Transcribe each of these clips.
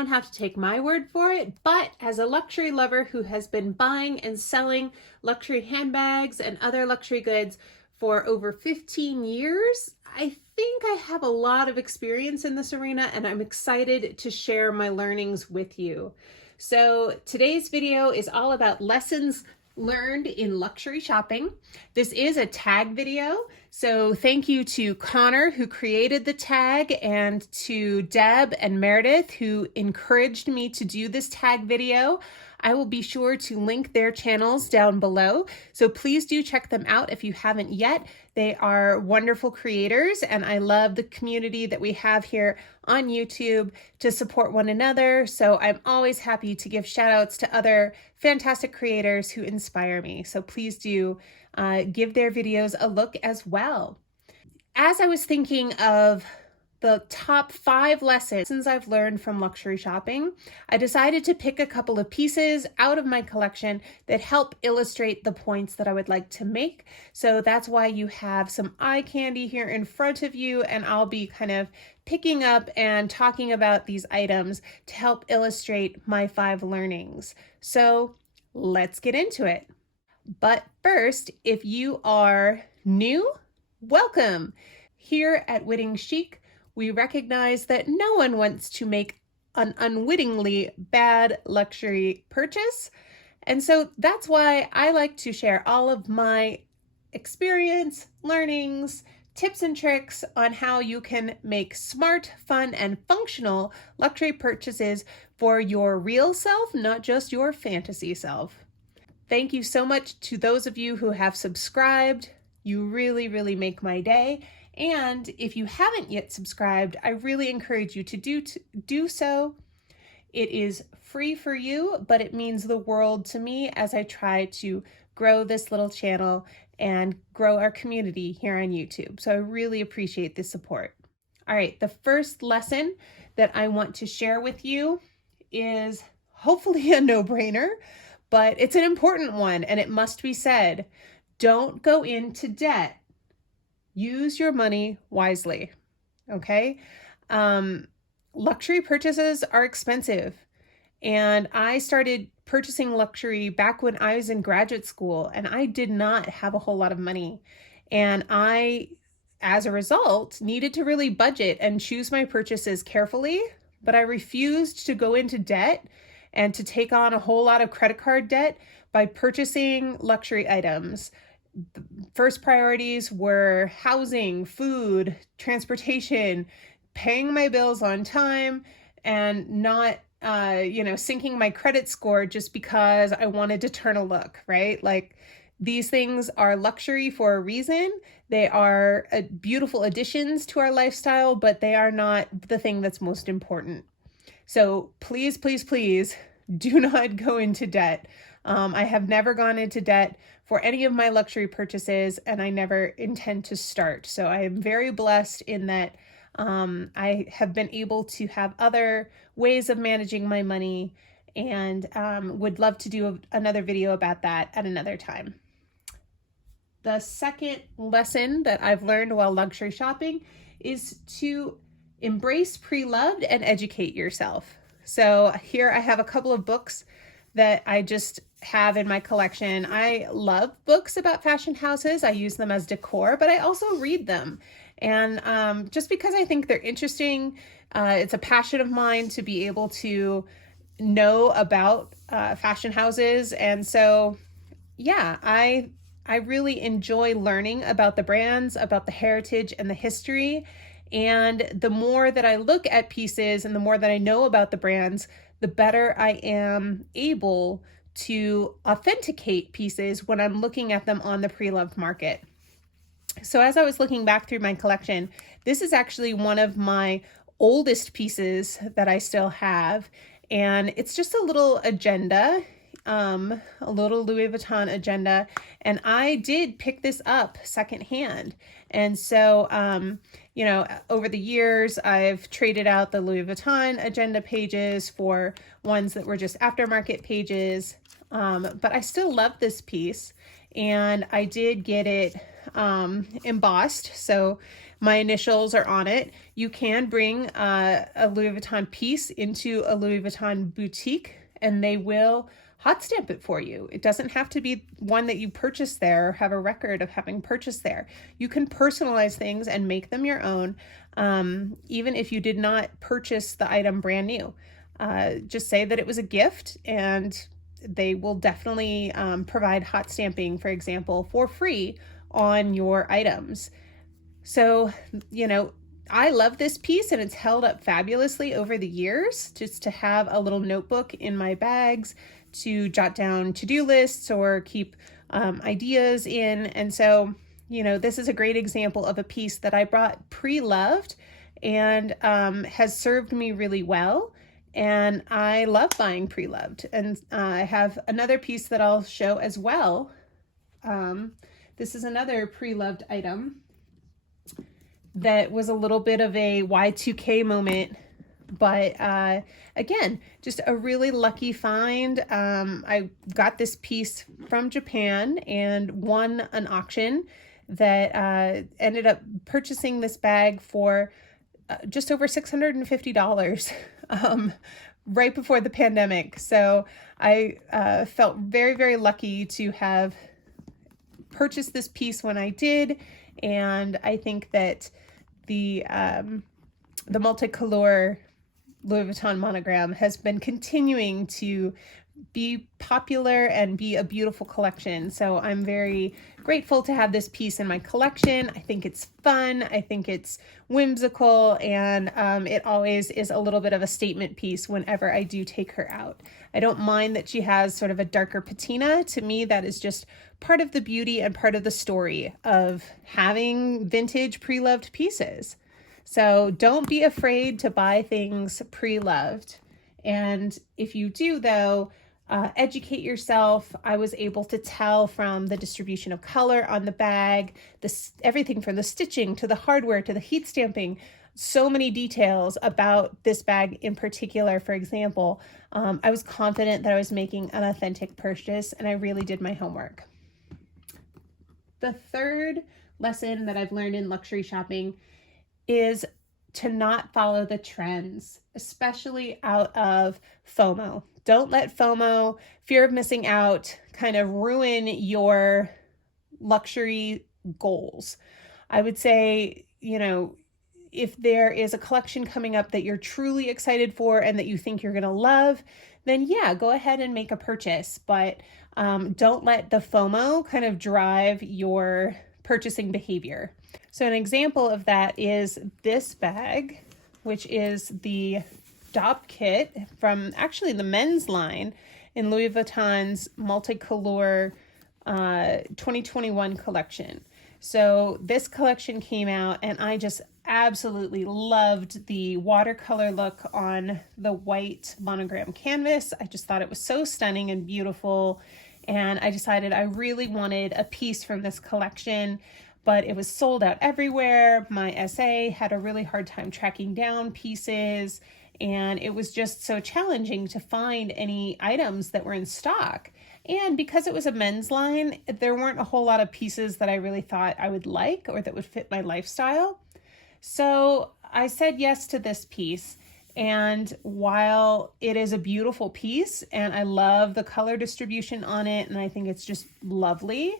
don't have to take my word for it, but as a luxury lover who has been buying and selling luxury handbags and other luxury goods for over 15 years, I think I have a lot of experience in this arena, and I'm excited to share my learnings with you. So today's video is all about lessons learned in luxury shopping. This is a tag video, so thank you to Connor who created the tag, and to Deb and Meredith who encouraged me to do this tag video. I will be sure to link their channels down below, so please do check them out if you haven't yet. They are wonderful creators, and I love the community that we have here on YouTube to support one another. So I'm always happy to give shout outs to other fantastic creators who inspire me. So please do give their videos a look as well. As I was thinking of the top 5 lessons I've learned from luxury shopping, I decided to pick a couple of pieces out of my collection that help illustrate the points that I would like to make. So that's why you have some eye candy here in front of you, and I'll be kind of picking up and talking about these items to help illustrate my 5 learnings. So let's get into it. But first, if you are new, welcome. Here at Witting Chic, we recognize that no one wants to make an unwittingly bad luxury purchase. And so that's why I like to share all of my experience, learnings, tips and tricks on how you can make smart, fun, and functional luxury purchases for your real self, not just your fantasy self. Thank you so much to those of you who have subscribed. You really, really make my day. And if you haven't yet subscribed, I really encourage you to do so. It is free for you, but it means the world to me as I try to grow this little channel and grow our community here on YouTube. So I really appreciate the support. All right, the first lesson that I want to share with you is hopefully a no-brainer, but it's an important one, and it must be said. Don't go into debt. Use your money wisely, okay? Luxury purchases are expensive, and I started purchasing luxury back when I was in graduate school, and I did not have a whole lot of money. And I, as a result, needed to really budget and choose my purchases carefully, but I refused to go into debt and to take on a whole lot of credit card debt by purchasing luxury items. The first priorities were housing, food, transportation, paying my bills on time, and not, sinking my credit score just because I wanted to turn a look, right? Like, these things are luxury for a reason. They are beautiful additions to our lifestyle, but they are not the thing that's most important. So please, please, please do not go into debt. I have never gone into debt for any of my luxury purchases, and I never intend to start. So I am very blessed in that I have been able to have other ways of managing my money, and would love to do another video about that at another time. The second lesson that I've learned while luxury shopping is to embrace Preloved and educate yourself. So here I have a couple of books that I just have in my collection. I love books about fashion houses. I use them as decor, but I also read them. And just because I think they're interesting, it's a passion of mine to be able to know about fashion houses. And so, yeah, I really enjoy learning about the brands, about the heritage and the history. And the more that I look at pieces and the more that I know about the brands, the better I am able to authenticate pieces when I'm looking at them on the pre-loved market. So as I was looking back through my collection, this is actually one of my oldest pieces that I still have. And it's just a little agenda, a little Louis Vuitton agenda. And I did pick this up secondhand. And so, over the years, I've traded out the Louis Vuitton agenda pages for ones that were just aftermarket pages. But I still love this piece, and I did get it embossed. So my initials are on it. You can bring a Louis Vuitton piece into a Louis Vuitton boutique and they will hot stamp it for you. It doesn't have to be one that you purchased there or have a record of having purchased there. You can personalize things and make them your own, even if you did not purchase the item brand new. Just say that it was a gift and they will definitely provide hot stamping, for example, for free on your items. So, you know, I love this piece and it's held up fabulously over the years, just to have a little notebook in my bags to jot down to-do lists or keep ideas in. And so, you know, this is a great example of a piece that I brought pre-loved and has served me really well. And I love buying pre-loved. And I have another piece that I'll show as well. This is another pre-loved item that was a little bit of a Y2K moment, but again, just a really lucky find. I got this piece from Japan and won an auction that ended up purchasing this bag for just over $650 right before the pandemic. So I felt very, very lucky to have purchased this piece when I did. And I think that the multicolor Louis Vuitton monogram has been continuing to be popular and be a beautiful collection. So I'm very grateful to have this piece in my collection. I think it's fun. I think it's whimsical, and it always is a little bit of a statement piece whenever I do take her out. I don't mind that she has sort of a darker patina. To me, that is just part of the beauty and part of the story of having vintage pre-loved pieces. So don't be afraid to buy things pre-loved. And if you do, though, educate yourself. I was able to tell from the distribution of color on the bag, everything from the stitching to the hardware to the heat stamping, so many details about this bag in particular. For example, I was confident that I was making an authentic purchase, and I really did my homework. The third lesson that I've learned in luxury shopping is to not follow the trends, especially out of FOMO. Don't let FOMO, fear of missing out, kind of ruin your luxury goals. I would say, you know, if there is a collection coming up that you're truly excited for and that you think you're going to love, then yeah, go ahead and make a purchase. But don't let the FOMO kind of drive your purchasing behavior. So an example of that is this bag, which is the Dop kit from actually the men's line in Louis Vuitton's multicolor 2021 collection. So this collection came out and I just absolutely loved the watercolor look on the white monogram canvas. I just thought it was so stunning and beautiful. And I decided I really wanted a piece from this collection, but it was sold out everywhere. My SA had a really hard time tracking down pieces, and it was just so challenging to find any items that were in stock. And because it was a men's line, there weren't a whole lot of pieces that I really thought I would like or that would fit my lifestyle. So I said yes to this piece. And while it is a beautiful piece and I love the color distribution on it and I think it's just lovely,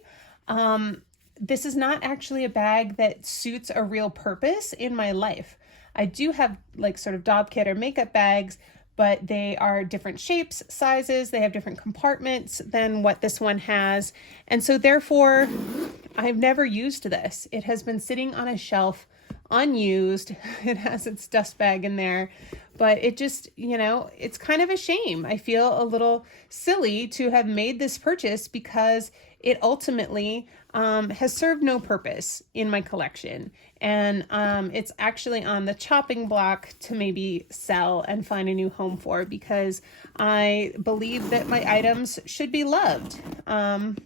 this is not actually a bag that suits a real purpose in my life. I do have like sort of Dop kit or makeup bags, but they are different shapes, sizes, they have different compartments than what this one has. And so therefore, I've never used this. It has been sitting on a shelf unused. It has its dust bag in there, but it just, you know, it's kind of a shame. I feel a little silly to have made this purchase because it ultimately has served no purpose in my collection. And it's actually on the chopping block to maybe sell and find a new home for, because I believe that my items should be loved. And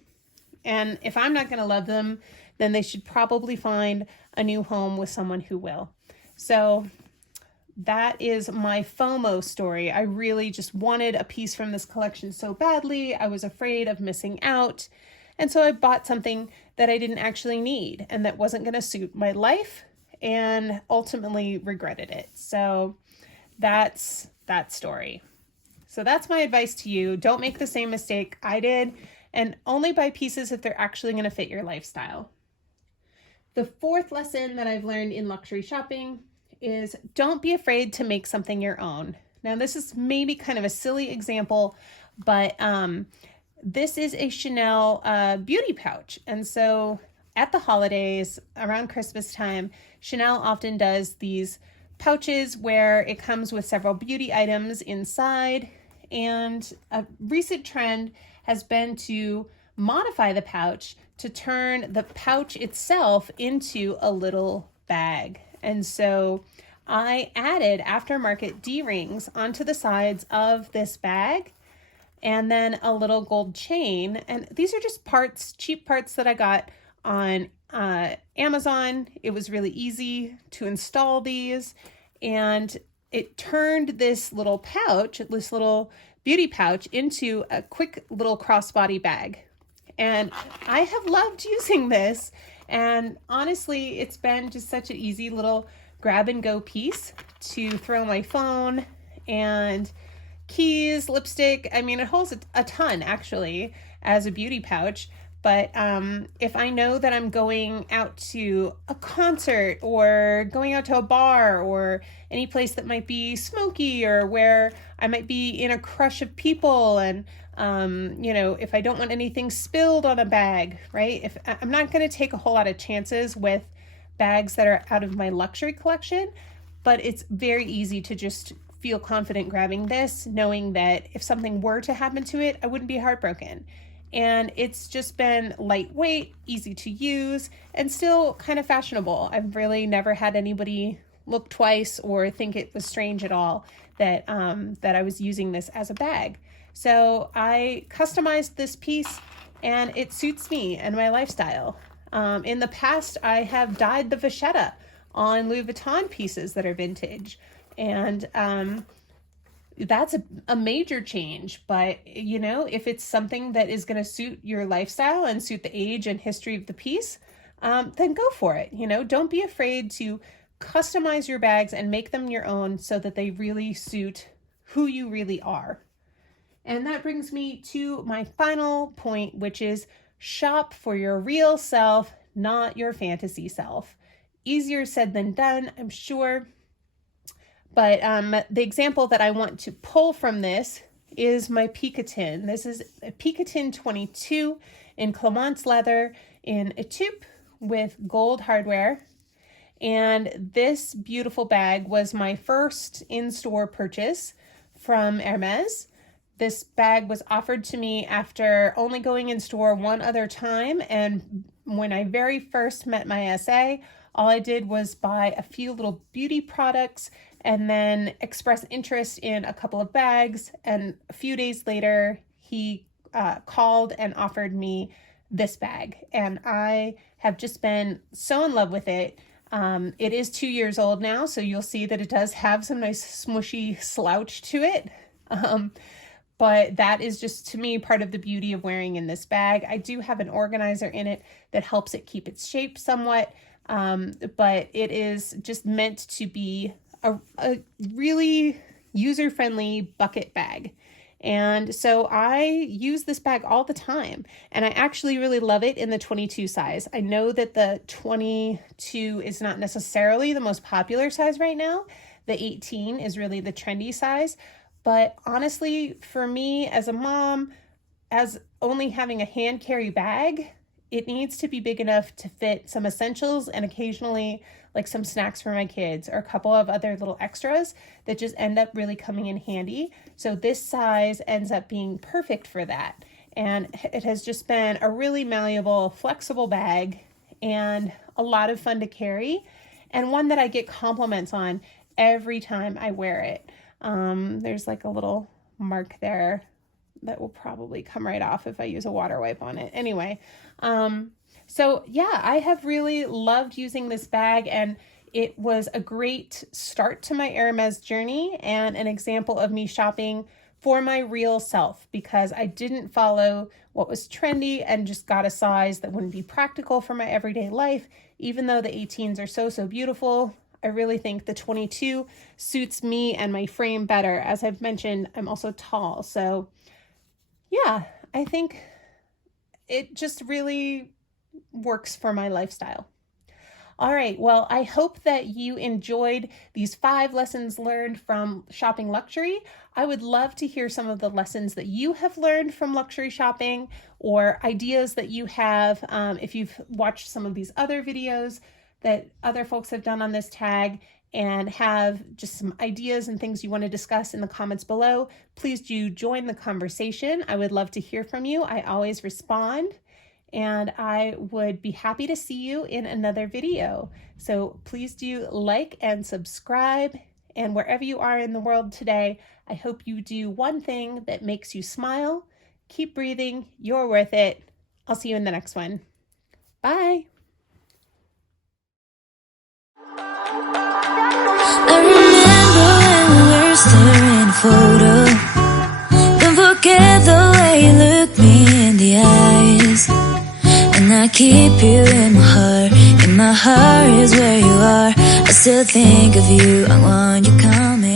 if I'm not going to love them, then they should probably find a new home with someone who will. So that is my FOMO story. I really just wanted a piece from this collection so badly. I was afraid of missing out. And so I bought something that I didn't actually need and that wasn't going to suit my life and ultimately regretted it. So that's that story. So that's my advice to you. Don't make the same mistake I did, and only buy pieces if they're actually going to fit your lifestyle. The fourth lesson that I've learned in luxury shopping is don't be afraid to make something your own. Now, this is maybe kind of a silly example, but this is a Chanel beauty pouch. And so at the holidays, around Christmas time, Chanel often does these pouches where it comes with several beauty items inside. And a recent trend has been to modify the pouch to turn the pouch itself into a little bag. And so I added aftermarket D-rings onto the sides of this bag, and then a little gold chain. And these are just parts, cheap parts that I got on Amazon. It was really easy to install these, and it turned this little pouch, this little beauty pouch, into a quick little crossbody bag. And I have loved using this. And honestly, it's been just such an easy little grab and go piece to throw my phone and keys, lipstick. I mean, it holds a ton actually as a beauty pouch. But if I know that I'm going out to a concert or going out to a bar or any place that might be smoky or where I might be in a crush of people, and if I don't want anything spilled on a bag, right? If I'm not going to take a whole lot of chances with bags that are out of my luxury collection, but it's very easy to just feel confident grabbing this, knowing that if something were to happen to it, I wouldn't be heartbroken. And it's just been lightweight, easy to use, and still kind of fashionable. I've really never had anybody look twice or think it was strange at all that I was using this as a bag. So I customized this piece, and it suits me and my lifestyle. In the past, I have dyed the vachetta on Louis Vuitton pieces that are vintage, and that's a major change. But if it's something that is going to suit your lifestyle and suit the age and history of the piece, then go for it. Don't be afraid to customize your bags and make them your own so that they really suit who you really are. And that brings me to my final point, which is shop for your real self, not your fantasy self. Easier said than done, I'm sure. But the example that I want to pull from this is my Picotin. This is a Picotin 22 in Clemence leather in a tube with gold hardware. And this beautiful bag was my first in-store purchase from Hermes. This bag was offered to me after only going in store one other time. And when I very first met my SA, all I did was buy a few little beauty products and then express interest in a couple of bags. And a few days later, he called and offered me this bag. And I have just been so in love with it. It is 2 years old now, so you'll see that it does have some nice smushy slouch to it. But that is just, to me, part of the beauty of wearing in this bag. I do have an organizer in it that helps it keep its shape somewhat, but it is just meant to be a really user-friendly bucket bag. And so I use this bag all the time, and I actually really love it in the 22 size. I know that the 22 is not necessarily the most popular size right now. The 18 is really the trendy size. But honestly, for me as a mom, as only having a hand carry bag, it needs to be big enough to fit some essentials and occasionally like some snacks for my kids or a couple of other little extras that just end up really coming in handy. So this size ends up being perfect for that. And it has just been a really malleable, flexible bag and a lot of fun to carry, and one that I get compliments on every time I wear it. There's like a little mark there that will probably come right off if I use a water wipe on it. Anyway, so yeah, I have really loved using this bag, and it was a great start to my Hermes journey and an example of me shopping for my real self, because I didn't follow what was trendy and just got a size that wouldn't be practical for my everyday life. Even though the 18s are so beautiful, I really think the 22 suits me and my frame better. As I've mentioned, I'm also tall. So yeah, I think it just really works for my lifestyle. All right, well, I hope that you enjoyed these 5 lessons learned from shopping luxury. I would love to hear some of the lessons that you have learned from luxury shopping, or ideas that you have if you've watched some of these other videos that other folks have done on this tag and have just some ideas and things you want to discuss in the comments below. Please do join the conversation. I would love to hear from you. I always respond. And I would be happy to see you in another video. So please do like and subscribe. And wherever you are in the world today, I hope you do one thing that makes you smile. Keep breathing. You're worth it. I'll see you in the next one. Bye. I remember when we were staring at a photo. Don't forget the way you look me in the eyes. And I keep you in my heart is where you are. I still think of you, I want you coming.